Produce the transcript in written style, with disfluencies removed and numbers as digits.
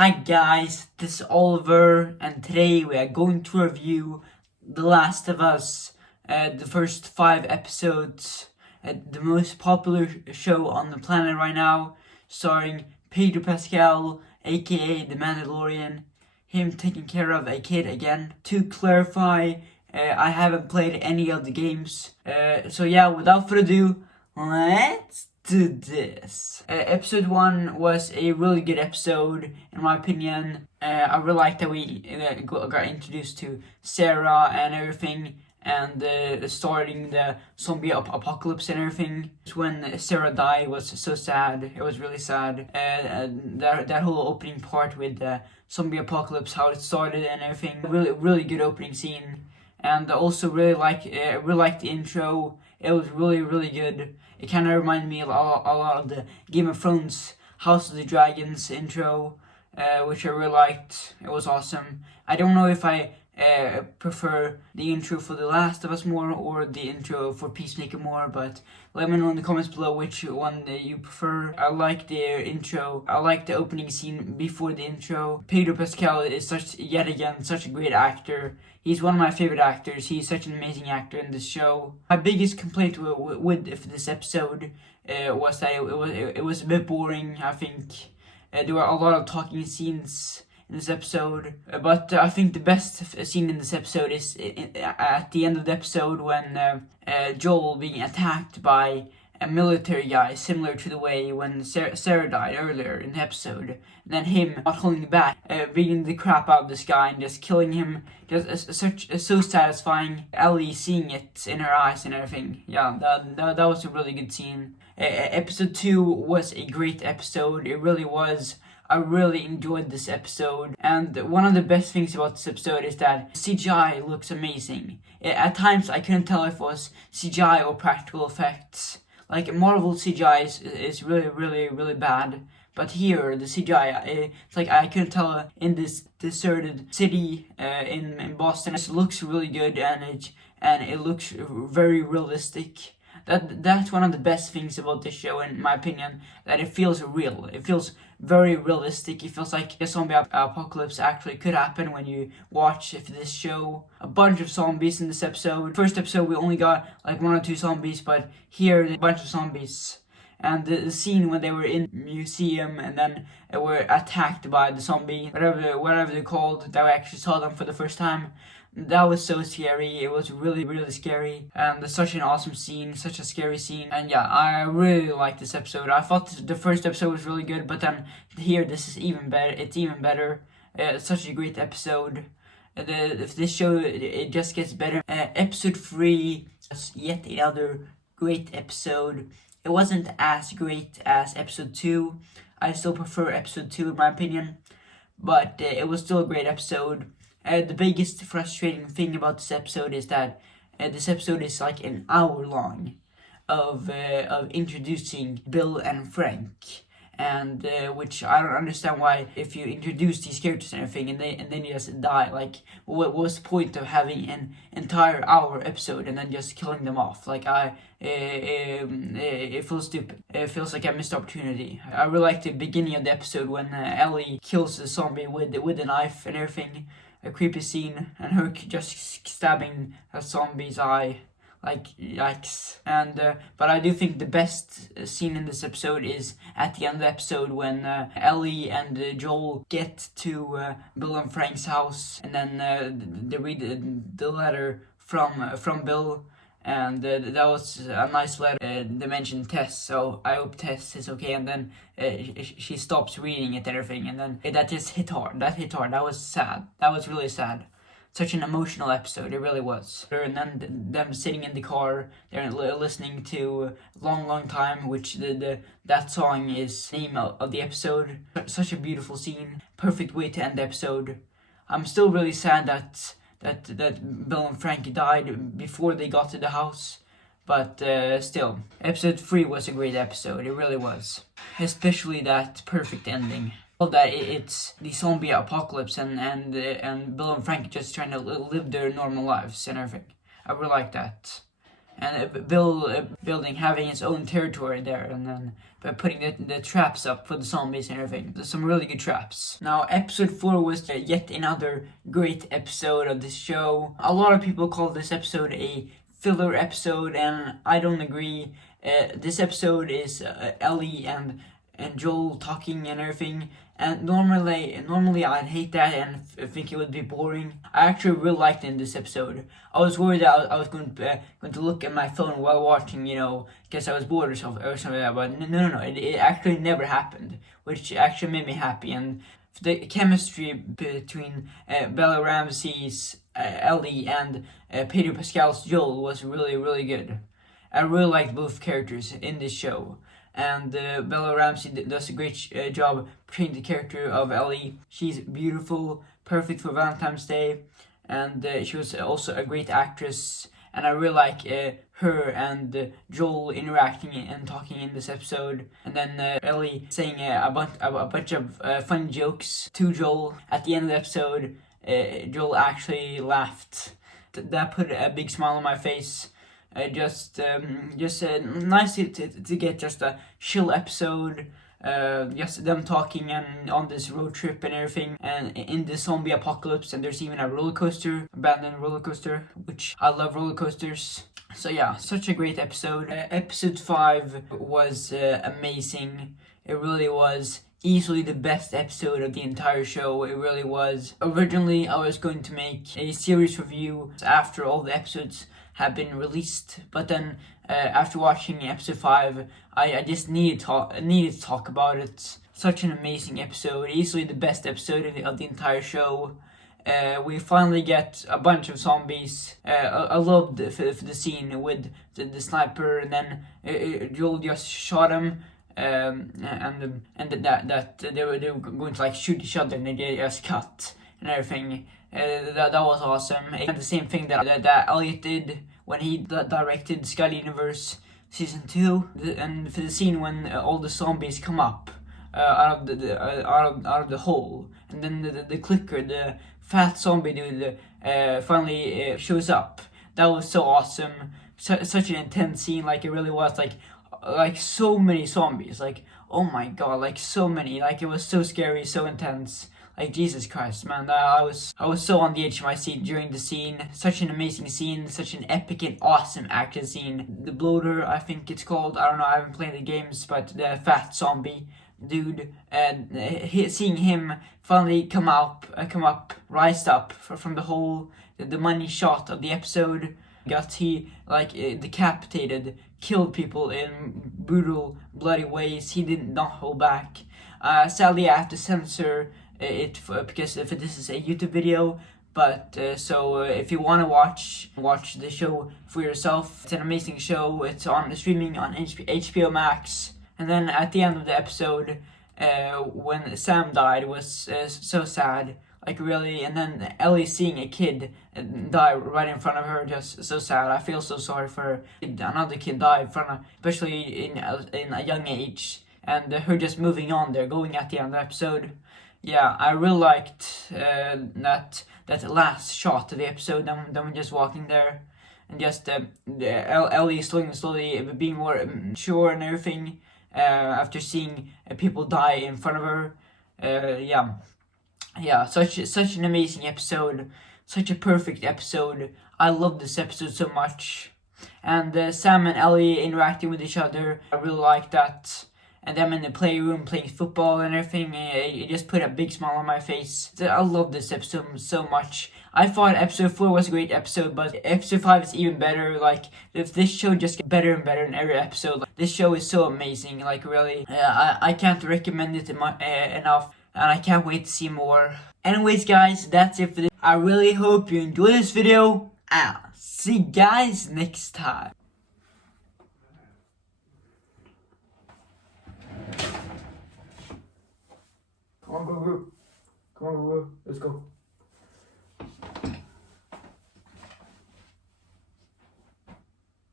Hi guys, this is Oliver, and today we are going to review The Last of Us, the first 5 episodes, the most popular show on the planet right now, starring Pedro Pascal, aka The Mandalorian, him taking care of a kid again. To clarify, I haven't played any of the games, so yeah, without further ado, let's do this. Episode 1 was a really good episode, in my opinion. I really liked that we got introduced to Sarah and everything, and starting the zombie apocalypse and everything. When Sarah died was so sad. It was really sad. That whole opening part with the zombie apocalypse, how it started and everything. Really good opening scene. And also really liked the intro. It was really good. It kind of reminded me a lot of the Game of Thrones House of the Dragons intro, which I really liked. It was awesome. I don't know if I prefer the intro for The Last of Us more or the intro for Peacemaker more, but let me know in the comments below which one you prefer. I like the intro. I like the opening scene before the intro. Pedro Pascal is yet again such a great actor. He's one of my favorite actors. He's such an amazing actor in this show. My biggest complaint with this episode was that it was a bit boring. I think there were a lot of talking scenes in this episode, but I think the best scene in this episode is at the end of the episode when Joel being attacked by a military guy, similar to the way when Sarah died earlier in the episode, and then him not holding back, beating the crap out of this guy and just killing him, just so satisfying. Ellie seeing it in her eyes and everything. Yeah, that was a really good scene. Episode 2 was a great episode. It really was. I really enjoyed this episode, and one of the best things about this episode is that CGI looks amazing. At times I couldn't tell if it was CGI or practical effects. Like Marvel CGI is really bad, but here the CGI, it's like I couldn't tell in this deserted city in Boston. It looks really good, and it looks very realistic. That's one of the best things about this show, in my opinion, that it feels real. It feels very realistic. It feels like a zombie apocalypse actually could happen when you watch this show. A bunch of zombies in this episode. First episode we only got like 1 or 2 zombies, but here a bunch of zombies. And the scene when they were in museum and then were attacked by the zombie, whatever they're called, that we actually saw them for the first time. That was so scary. It was really scary, and such an awesome scene, such a scary scene. And yeah, I really liked this episode. I thought the first episode was really good, but then here this is even better. It's even better. It's such a great episode. This show, it just gets better. Episode 3 was yet another great episode. It wasn't as great as episode 2. I still prefer episode 2 in my opinion, but it was still a great episode. The biggest frustrating thing about this episode is that this episode is like an hour long of introducing Bill and Frank, and which I don't understand why, if you introduce these characters and everything and then you just die, like what was the point of having an entire hour episode and then just killing them off? Like it feels stupid. It feels like a missed opportunity. I really like the beginning of the episode when Ellie kills the zombie with a knife and everything. A creepy scene, and her just stabbing a zombie's eye, like yikes. And but I do think the best scene in this episode is at the end of the episode when Ellie and Joel get to Bill and Frank's house, and then they read the letter from Bill. And that was a nice letter. They mentioned Tess, so I hope Tess is okay. And then she stops reading it and everything, and then that just hit hard. That hit hard. That was sad. That was really sad. Such an emotional episode. It really was. And then them sitting in the car, they're listening to Long Time, which that song is the name of the episode. Such a beautiful scene. Perfect way to end the episode. I'm still really sad that Bill and Frank died before they got to the house, but still, episode 3 was a great episode. It really was, especially that perfect ending. That it's the zombie apocalypse and Bill and Frank just trying to live their normal lives and everything. I really like that. and building, having its own territory there, and then putting the traps up for the zombies and everything. There's some really good traps. Now, episode 4 was yet another great episode of this show. A lot of people call this episode a filler episode, and I don't agree. This episode is Ellie and Joel talking and everything, and normally I'd hate that and think it would be boring. I actually really liked it in this episode. I was worried that I was going to look at my phone while watching, because I was bored or something like that, but no, it actually never happened, which actually made me happy. And the chemistry between Bella Ramsey's Ellie and Pedro Pascal's Joel was really, really good. I really liked both characters in this show. And Bella Ramsey does a great job portraying the character of Ellie. She's beautiful, perfect for Valentine's Day, and she was also a great actress. And I really like her and Joel interacting and talking in this episode. And then Ellie saying a bunch of funny jokes to Joel. At the end of the episode, Joel actually laughed. That put a big smile on my face. Just nice to get just a chill episode, just them talking and on this road trip and everything, and in the zombie apocalypse. And there's even a abandoned roller coaster, which I love roller coasters. So yeah, such a great episode. Episode 5 was amazing. It really was. Easily the best episode of the entire show. It really was. Originally, I was going to make a series review after all the episodes have been released, but then after watching episode 5, I just needed to talk about it. Such an amazing episode. Easily the best episode of the entire show. We finally get a bunch of zombies. I loved the scene with the sniper, and then Joel just shot him. And that they were going to shoot each other, and they just cut and everything. That was awesome. And the same thing that Elliot did when he directed Sky Universe Season 2, and for the scene when all the zombies come up out of the hole, and then the clicker, the fat zombie dude, finally shows up. That was so awesome. Such an intense scene. It really was so many zombies, oh my god, so many, it was so scary, so intense, Jesus Christ, man. I was so on the edge of my seat during the scene. Such an amazing scene, such an epic and awesome action scene. The bloater, I think it's called, I don't know, I haven't played the games, but the fat zombie dude, and seeing him finally come up, rise up from the hole, the money shot of the episode. He decapitated, killed people in brutal, bloody ways. He did not hold back. Sadly, I have to censor it because this is a YouTube video. But so if you want to watch the show for yourself, it's an amazing show. It's streaming on HBO Max. And then at the end of the episode, when Sam died, was so sad. Really, and then Ellie seeing a kid die right in front of her, just so sad. I feel so sorry for her. Another kid died in front of, especially in a young age, and her just moving on there, going at the end of the episode. Yeah, I really liked that last shot of the episode. Them just walking there, and just Ellie slowly being more mature and everything after seeing people die in front of her. Yeah, such an amazing episode, such a perfect episode. I love this episode so much, and Sam and Ellie interacting with each other, I really like that. And them in the playroom playing football and everything, it just put a big smile on my face. I love this episode so much. I thought episode 4 was a great episode, but episode 5 is even better. If this show just gets better and better in every episode. This show is so amazing, really. I can't recommend it enough. And I can't wait to see more. Anyways, guys, that's it for this. I really hope you enjoyed this video. And I'll see you guys next time. Come on, boo-boo. Come on, boo-boo. Let's go.